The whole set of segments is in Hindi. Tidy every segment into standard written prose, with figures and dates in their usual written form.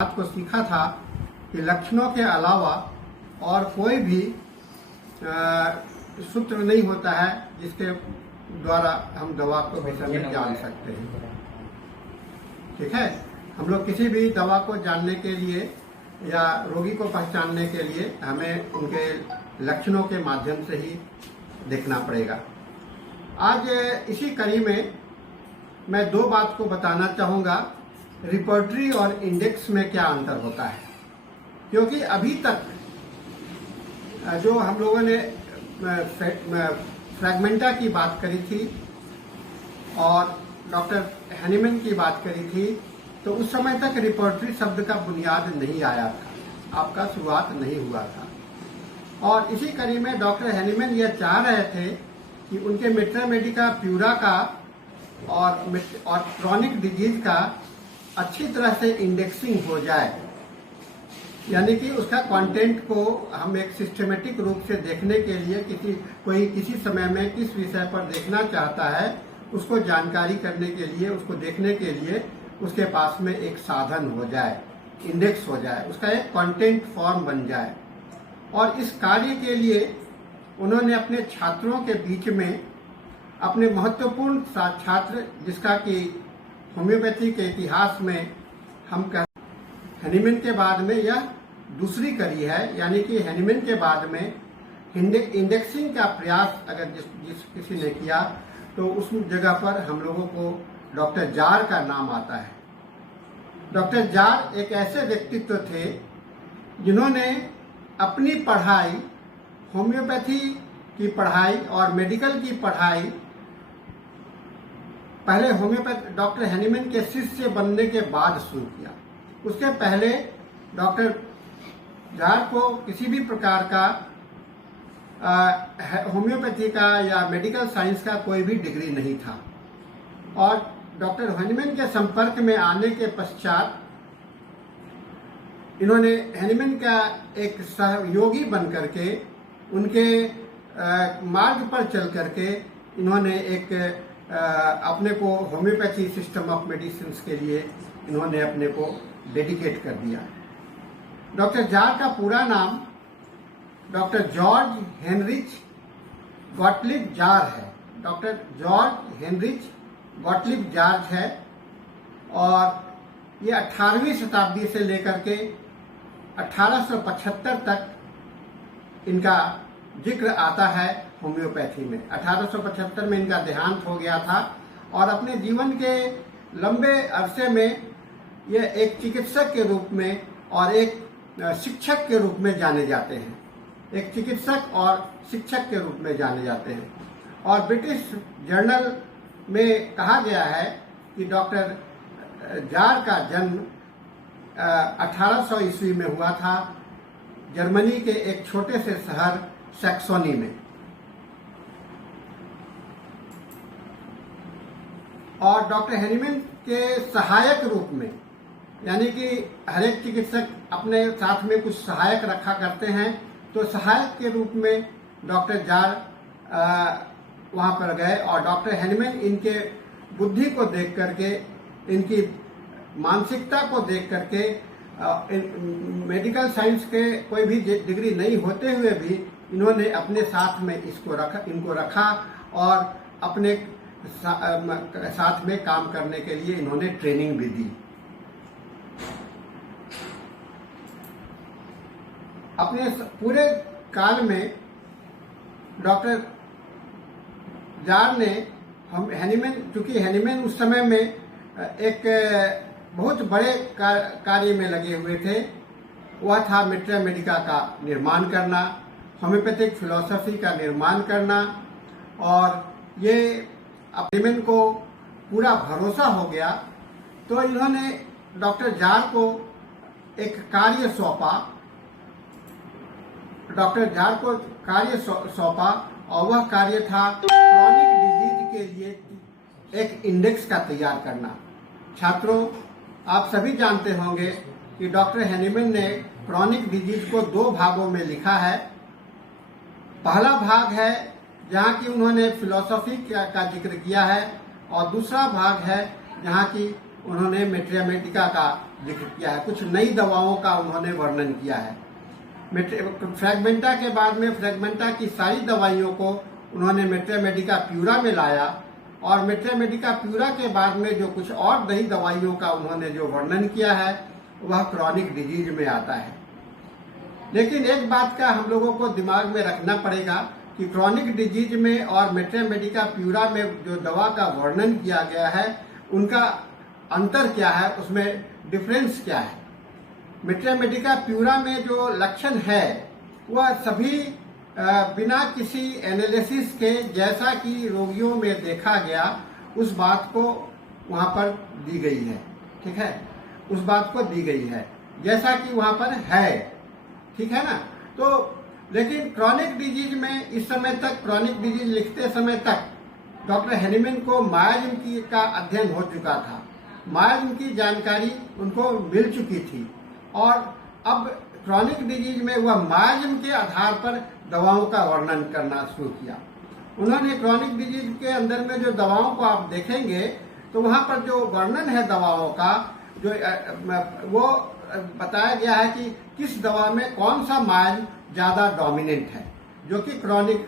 बात को सीखा था कि लक्षणों के अलावा और कोई भी सूत्र नहीं होता है जिसके द्वारा हम दवा को विषय में जान सकते हैं। ठीक है, हम लोग किसी भी दवा को जानने के लिए या रोगी को पहचानने के लिए हमें उनके लक्षणों के माध्यम से ही देखना पड़ेगा। आज इसी कड़ी में मैं दो बात को बताना चाहूँगा, रिपोर्टरी और इंडेक्स में क्या अंतर होता है। क्योंकि अभी तक जो हम लोगों ने फ्रैगमेंटा की बात करी थी और डॉक्टर हैनीमैन की बात करी थी, तो उस समय तक रिपोर्टरी शब्द का बुनियाद नहीं आया था, आपका शुरुआत नहीं हुआ था। और इसी कड़ी में डॉक्टर हैनीमैन यह चाह रहे थे कि उनके मिट्रा मेडिका प्यूरा का और क्रॉनिक डिजीज का अच्छी तरह से इंडेक्सिंग हो जाए, यानी कि उसका कंटेंट को हम एक सिस्टमेटिक रूप से देखने के लिए कोई किसी समय में किस विषय पर देखना चाहता है, उसको जानकारी करने के लिए, उसको देखने के लिए उसके पास में एक साधन हो जाए, इंडेक्स हो जाए, उसका एक कंटेंट फॉर्म बन जाए। और इस कार्य के लिए उन्होंने अपने छात्रों के बीच में अपने महत्वपूर्ण छात्र, जिसका कि होम्योपैथी के इतिहास में हम हैनीमैन के बाद में यह दूसरी कड़ी है, यानी कि हैनीमैन के बाद में इंडेक्सिंग का प्रयास अगर जिस किसी ने किया तो उस जगह पर हम लोगों को डॉक्टर जार का नाम आता है। डॉक्टर जार एक ऐसे व्यक्तित्व थे जिन्होंने अपनी पढ़ाई, होम्योपैथी की पढ़ाई और मेडिकल की पढ़ाई पहले होम्योपैथ डॉक्टर हैनीमैन के शिष्य बनने के बाद शुरू किया। उसके पहले डॉक्टर जार को किसी भी प्रकार का होम्योपैथी का या मेडिकल साइंस का कोई भी डिग्री नहीं था। और डॉक्टर हैनीमैन के संपर्क में आने के पश्चात इन्होंने हैनीमैन का एक सहयोगी बन करके, उनके मार्ग पर चल करके इन्होंने एक अपने को होम्योपैथी सिस्टम ऑफ मेडिसिन के लिए इन्होंने अपने को डेडिकेट कर दिया। डॉक्टर जार का पूरा नाम doctor Georg Heinrich Gottlieb Jahr है। Doctor Georg Heinrich Gottlieb Jahr है और ये 18वीं शताब्दी से लेकर के 1875 तक इनका जिक्र आता है होम्योपैथी में। 1875 में इनका देहांत हो गया था और अपने जीवन के लंबे अरसे में ये एक चिकित्सक के रूप में और एक शिक्षक के रूप में जाने जाते हैं। एक चिकित्सक और शिक्षक के रूप में जाने जाते हैं। और ब्रिटिश जर्नल में कहा गया है कि डॉक्टर जार का जन्म 1800 ईस्वी में हुआ था, जर्मनी के एक छोटे से शहर सैक्सोनी में। और डॉक्टर हैनीमैन के सहायक रूप में, यानी कि हर एक चिकित्सक अपने साथ में कुछ सहायक रखा करते हैं, तो सहायक के रूप में डॉक्टर जार वहाँ पर गए और डॉक्टर हैनीमैन इनके बुद्धि को देख करके, इनकी मानसिकता को देख करके, मेडिकल साइंस के कोई भी डिग्री नहीं होते हुए भी इन्होंने अपने साथ में इनको रखा और अपने साथ में काम करने के लिए इन्होंने ट्रेनिंग भी दी। अपने पूरे काल में डॉक्टर जार ने हैनीमैन, चूंकि हैनीमैन उस समय में एक बहुत बड़े कार्य में लगे हुए थे, वह था मिट्रा मेडिका का निर्माण करना, होम्योपैथिक फिलॉसफी का निर्माण करना। और ये हैनीमैन को पूरा भरोसा हो गया तो इन्होंने डॉक्टर जार को एक कार्य सौंपा, डॉक्टर जार को कार्य सौंपा और वह कार्य था क्रॉनिक डिजीज के लिए एक इंडेक्स का तैयार करना। छात्रों, आप सभी जानते होंगे कि डॉक्टर हैनीमैन ने क्रॉनिक डिजीज को दो भागों में लिखा है। पहला भाग है जहाँ की उन्होंने फिलॉसफी का जिक्र किया है और दूसरा भाग है जहाँ की उन्होंने मेट्रियामेटिका का जिक्र किया है, कुछ नई दवाओं का उन्होंने वर्णन किया है। फ्रैगमेंटा के बाद में फ्रैगमेंटा की सारी दवाइयों को उन्होंने मेट्रियामेटिका प्यूरा में लाया, और मेट्रियामेटिका प्यूरा के बाद में जो कुछ और नई दवाइयों का उन्होंने जो वर्णन किया है वह क्रॉनिक डिजीज में आता है। लेकिन एक बात का हम लोगों को दिमाग में रखना पड़ेगा कि क्रॉनिक डिजीज में और मेट्रियामेटिका प्यूरा में जो दवा का वर्णन किया गया है उनका अंतर क्या है, उसमें डिफरेंस क्या है। मेट्रियामेटिका प्यूरा में जो लक्षण है वह सभी बिना किसी एनालिसिस के, जैसा कि रोगियों में देखा गया, उस बात को वहां पर दी गई है। ठीक है, उस बात को दी गई है जैसा कि वहां पर है। ठीक है ना। तो लेकिन क्रॉनिक डिजीज में इस समय तक, क्रॉनिक डिजीज लिखते समय तक डॉक्टर हैनीमैन को मायाजिन की का अध्ययन हो चुका था, मायाजिन की जानकारी उनको मिल चुकी थी, और अब क्रॉनिक डिजीज में वह मायाजिन के आधार पर दवाओं का वर्णन करना शुरू किया। उन्होंने क्रॉनिक डिजीज के अंदर में जो दवाओं को आप देखेंगे तो वहां पर जो वर्णन है दवाओं का, जो वो बताया गया है कि किस दवा में कौन सा मायाजिन ज्यादा डोमिनेंट है, जो कि क्रॉनिक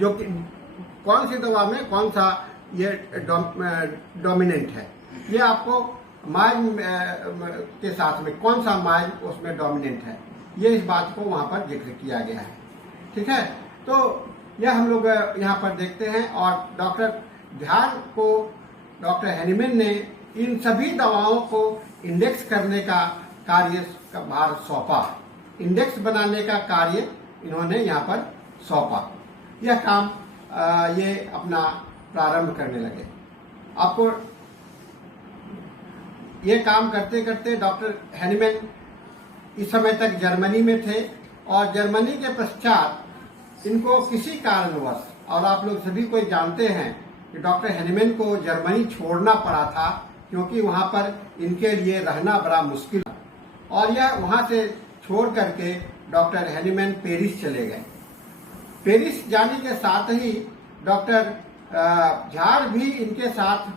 जो कि कौन सी दवा में कौन सा ये डोमिनेंट है, ये आपको मायाजिन के साथ में कौन सा मायाजिन उसमें डोमिनेंट है, ये इस बात को वहां पर जिक्र किया गया है। ठीक है, तो यह हम लोग यहाँ पर देखते हैं, और डॉक्टर झार को, डॉक्टर हैनीमैन ने इन सभी दवाओं को इंडेक्स करने का कार्य का भार सौंपा, इंडेक्स बनाने का कार्य इन्होंने यहाँ पर सौंपा। यह काम ये अपना प्रारंभ करने लगे। आपको ये काम करते करते डॉक्टर हैनीमैन इस समय तक जर्मनी में थे, और जर्मनी के पश्चात इनको किसी कारणवश, और आप लोग सभी कोई जानते हैं कि डॉक्टर हैनीमैन को जर्मनी छोड़ना पड़ा था, क्योंकि वहां पर इनके लिए रहना बड़ा मुश्किल था, और यह वहां से छोड़ करके डॉक्टर हैनीमैन पेरिस चले गए। पेरिस जाने के साथ ही डॉक्टर झार भी इनके साथ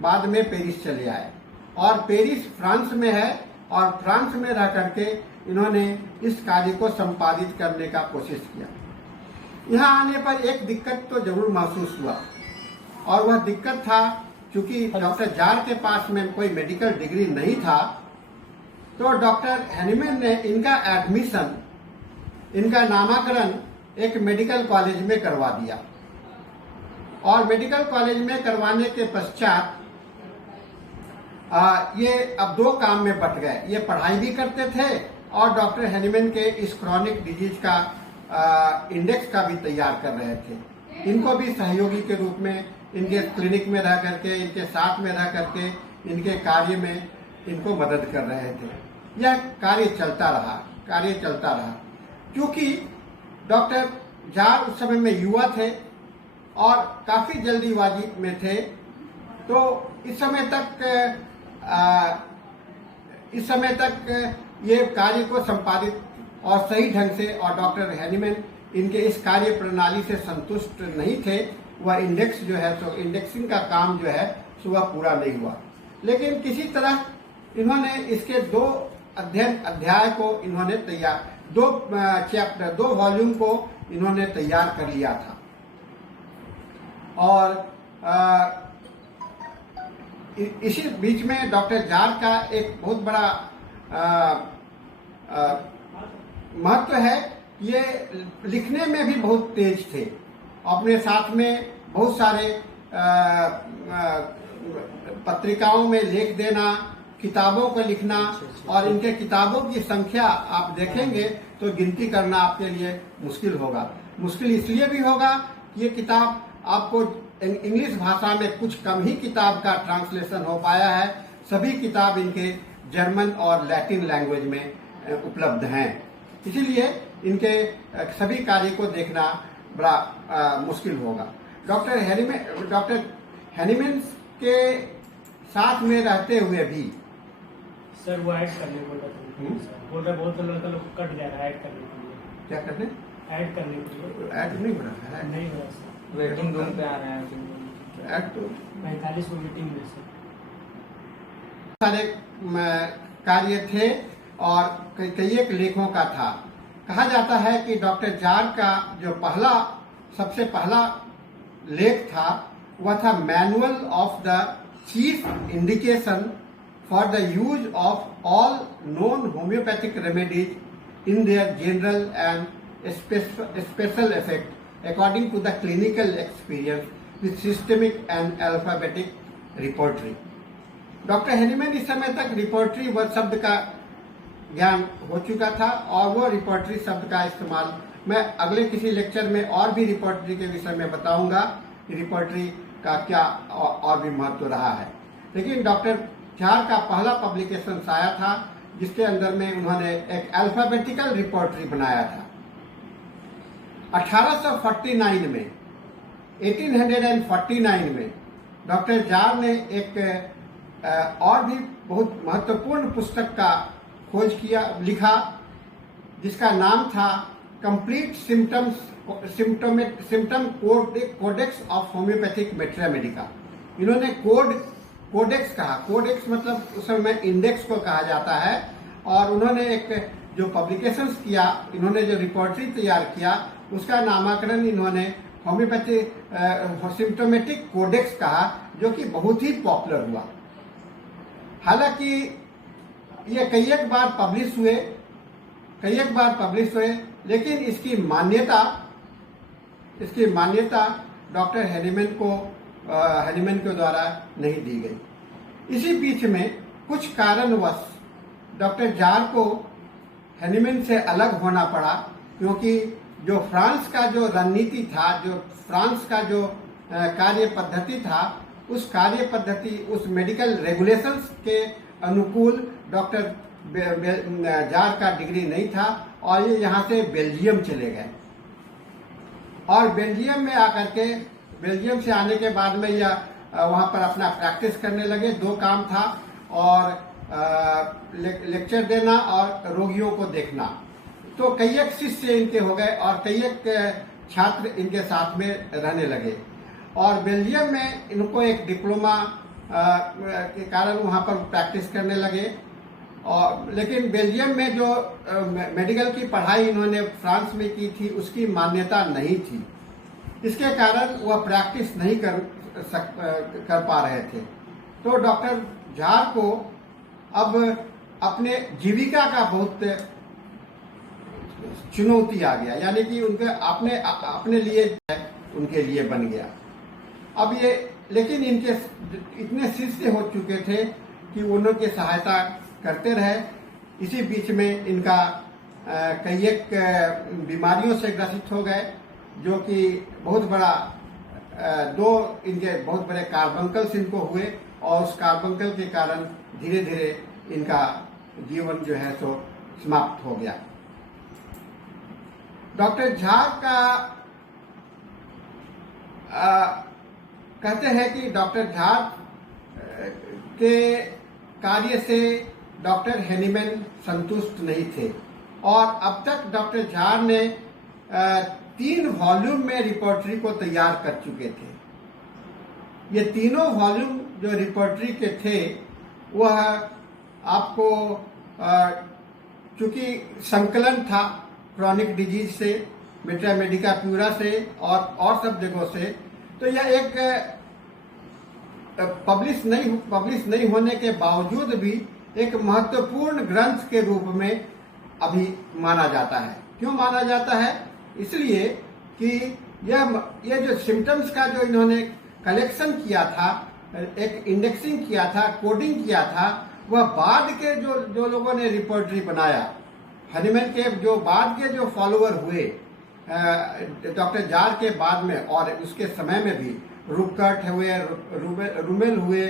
बाद में पेरिस चले आए, और पेरिस फ्रांस में है, और फ्रांस में रह करके इन्होंने इस कार्य को संपादित करने का कोशिश किया। यहाँ आने पर एक दिक्कत तो जरूर महसूस हुआ, और वह दिक्कत था क्योंकि डॉक्टर जार के पास में कोई मेडिकल डिग्री नहीं था, तो डॉक्टर हैनीमैन ने इनका एडमिशन, इनका नामाकरण एक मेडिकल कॉलेज में करवा दिया, और मेडिकल कॉलेज में करवाने के पश्चात ये अब दो काम में बट गए। ये पढ़ाई भी करते थे और डॉक्टर हैनीमैन के इस क्रॉनिक डिजीज का इंडेक्स का भी तैयार कर रहे थे। इनको भी सहयोगी के रूप में इनके क्लिनिक में रह करके, इनके साथ में रह करके इनके कार्य में इनको मदद कर रहे थे। यह कार्य चलता रहा। क्योंकि डॉक्टर जार उस समय में युवा थे और काफी जल्दीबाजी में थे, तो इस समय तक ये कार्य को संपादित और सही ढंग से, और डॉक्टर हैनीमैन इनके इस कार्य प्रणाली से संतुष्ट नहीं थे। वह इंडेक्स जो है, तो इंडेक्सिंग का काम जो है सो वह पूरा नहीं हुआ। लेकिन किसी तरह इन्होंने इसके दो अध्याय को इन्होंने तैयार, दो वॉल्यूम को इन्होंने तैयार कर लिया था। और इसी बीच में डॉक्टर जार का एक बहुत बड़ा महत्व है। ये लिखने में भी बहुत तेज थे, अपने साथ में बहुत सारे पत्रिकाओं में लेख देना, किताबों को लिखना, और इनके किताबों की संख्या आप देखेंगे तो गिनती करना आपके लिए मुश्किल होगा। मुश्किल इसलिए भी होगा कि ये किताब आपको इंग्लिश भाषा में कुछ कम ही किताब का ट्रांसलेशन हो पाया है। सभी किताब इनके जर्मन और लैटिन लैंग्वेज में उपलब्ध हैं, इसीलिए इनके सभी कार्य को देखना बड़ा मुश्किल होगा। डॉक्टर हैनीमैन के साथ में रहते हुए भी सर वो ऐड करने बोल रहा बहुत लड़का लोग कट जा रहा है ऐड करने के लिए। क्या करने? ऐड करने के लिए। ऐड नहीं हो रहा है, नहीं हो रहा सर। वेटिंग रूम पे आ रहा है। तो 45 मीटिंग में सर सारे कार्य थे और कई एक लेखों का था। कहा जाता है कि डॉक्टर जार का जो सबसे पहला लेख था वह था manual of the chief indication for the use of all known homeopathic remedies in their general and special effect according to the clinical experience with systemic and alphabetic repertory. Doctor Hahnemann इस समय तक रिपोर्टरी व शब्द का ज्ञान हो चुका था और वो रिपोर्टरी शब्द का इस्तेमाल मैं अगले किसी लेक्चर में और भी रिपोर्टरी के विषय में बताऊंगा कि रिपोर्टरी का क्या और भी महत्व रहा है। लेकिन डॉक्टर जार का पहला पब्लिकेशन आया था जिसके अंदर में उन्होंने एक अल्फाबेटिकल रिपोर्टरी बनाया था। 1849 में 1849 में डॉक्टर जार ने एक और भी बहुत महत्वपूर्ण पुस्तक का खोज किया लिखा जिसका नाम था complete symptom codex of homeopathic materia medica. इन्होंने कोडेक्स कहा, कोडेक्स मतलब उस समय इंडेक्स को कहा जाता है, और उन्होंने एक जो पब्लिकेशंस किया, इन्होंने जो रिपोर्टरी तैयार किया उसका नामकरण इन्होंने होम्योपैथी सिम्टोमेटिक कोडेक्स कहा, जो कि बहुत ही पॉपुलर हुआ। हालांकि ये कई एक बार पब्लिश हुए लेकिन इसकी मान्यता डॉक्टर हैनीमैन के द्वारा नहीं दी गई। इसी बीच में कुछ कारणवश डॉक्टर जार को हैनीमैन से अलग होना पड़ा, क्योंकि जो फ्रांस का जो रणनीति था, जो फ्रांस का जो कार्य पद्धति था, उस कार्य पद्धति, उस मेडिकल रेगुलेशंस के अनुकूल डॉक्टर जार का डिग्री नहीं था और ये यहाँ से बेल्जियम चले गए। और बेल्जियम से आने के बाद में यह वहाँ पर अपना प्रैक्टिस करने लगे। दो काम था, और लेक्चर देना और रोगियों को देखना। तो कई एक शिष्य इनके हो गए और कई एक छात्र इनके साथ में रहने लगे, और बेल्जियम में इनको एक डिप्लोमा के कारण वहाँ पर प्रैक्टिस करने लगे। और लेकिन बेल्जियम में जो मेडिकल की पढ़ाई इन्होंने फ्रांस में की थी उसकी मान्यता नहीं थी, इसके कारण वह प्रैक्टिस नहीं कर पा रहे थे। तो डॉक्टर जार को अब अपने जीविका का बहुत चुनौती आ गया, यानी कि उनके अपने लिए उनके लिए बन गया। अब ये लेकिन इनके इतने शिष्य हो चुके थे कि उनकी सहायता करते रहे। इसी बीच में इनका कई एक बीमारियों से ग्रसित हो गए, जो कि बहुत बड़ा इनके बहुत बड़े कार्बंकल्स इनको हुए, और उस कार्बंकल के कारण धीरे धीरे इनका जीवन जो है सो समाप्त हो गया। डॉक्टर झा का कहते हैं कि डॉक्टर झा के कार्य से डॉक्टर हैनीमैन संतुष्ट नहीं थे, और अब तक डॉक्टर झा ने 3 वॉल्यूम में रिपोर्टरी को तैयार कर चुके थे। ये तीनों वॉल्यूम जो रिपोर्टरी के थे वह आपको चूंकि संकलन था क्रॉनिक डिजीज से, मेट्रिया मेडिका प्यूरा से और सब जगहों से, तो यह एक पब्लिश नहीं होने के बावजूद भी एक महत्वपूर्ण ग्रंथ के रूप में अभी माना जाता है। क्यों माना जाता है? इसलिए कि यह जो सिम्टम्स का जो इन्होंने कलेक्शन किया था, एक इंडेक्सिंग किया था, कोडिंग किया था, वह बाद के जो लोगों ने रिपोर्टरी बनाया, हैनीमैन के जो बाद के जो फॉलोअर हुए डॉक्टर जार के बाद में और उसके समय में भी, रुकर्ट हुए, रूमेल हुए,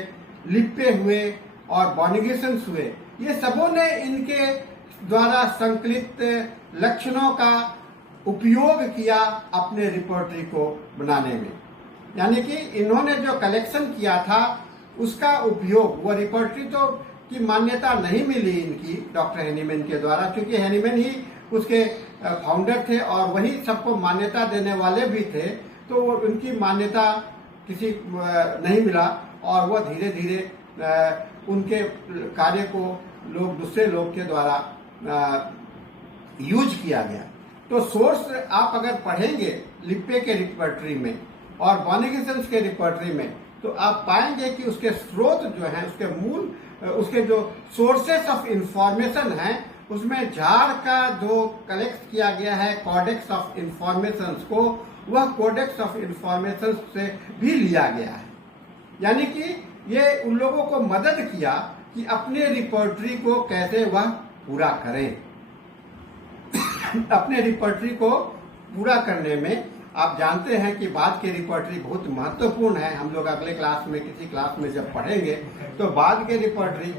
लिप्पे हुए और बॉनिगेसन्स हुए, ये सबों ने इनके द्वारा संकलित लक्षणों का उपयोग किया अपने रिपोर्टरी को बनाने में। यानी कि इन्होंने जो कलेक्शन किया था उसका उपयोग, वो रिपोर्टरी तो की मान्यता नहीं मिली इनकी डॉक्टर हैनीमैन के द्वारा, क्योंकि हैनीमैन ही उसके फाउंडर थे और वही सबको मान्यता देने वाले भी थे, तो उनकी मान्यता किसी नहीं मिला और वह धीरे धीरे उनके कार्य को दूसरे लोग के द्वारा यूज किया गया। तो सोर्स आप अगर पढ़ेंगे लिप्पे के रिपर्टरी में और बॉनिगेसेंस के रिपर्टरी में, तो आप पाएंगे कि उसके स्रोत जो हैं, उसके मूल, उसके जो सोर्सेस ऑफ इंफॉर्मेशन हैं, उसमें झाड़ का जो कलेक्ट किया गया है कॉडेक्स ऑफ इंफॉर्मेशन को, वह कोडेक्स ऑफ इंफॉर्मेशन से भी लिया गया है। यानी कि ये उन लोगों को मदद किया कि अपने रिपोर्टरी को कैसे वह पूरा करें। अपने रिपोर्टरी को पूरा करने में आप जानते हैं कि बाद के रिपोर्टरी बहुत महत्वपूर्ण है। हम लोग अगले क्लास में, किसी क्लास में जब पढ़ेंगे, तो बाद के रिपोर्टरी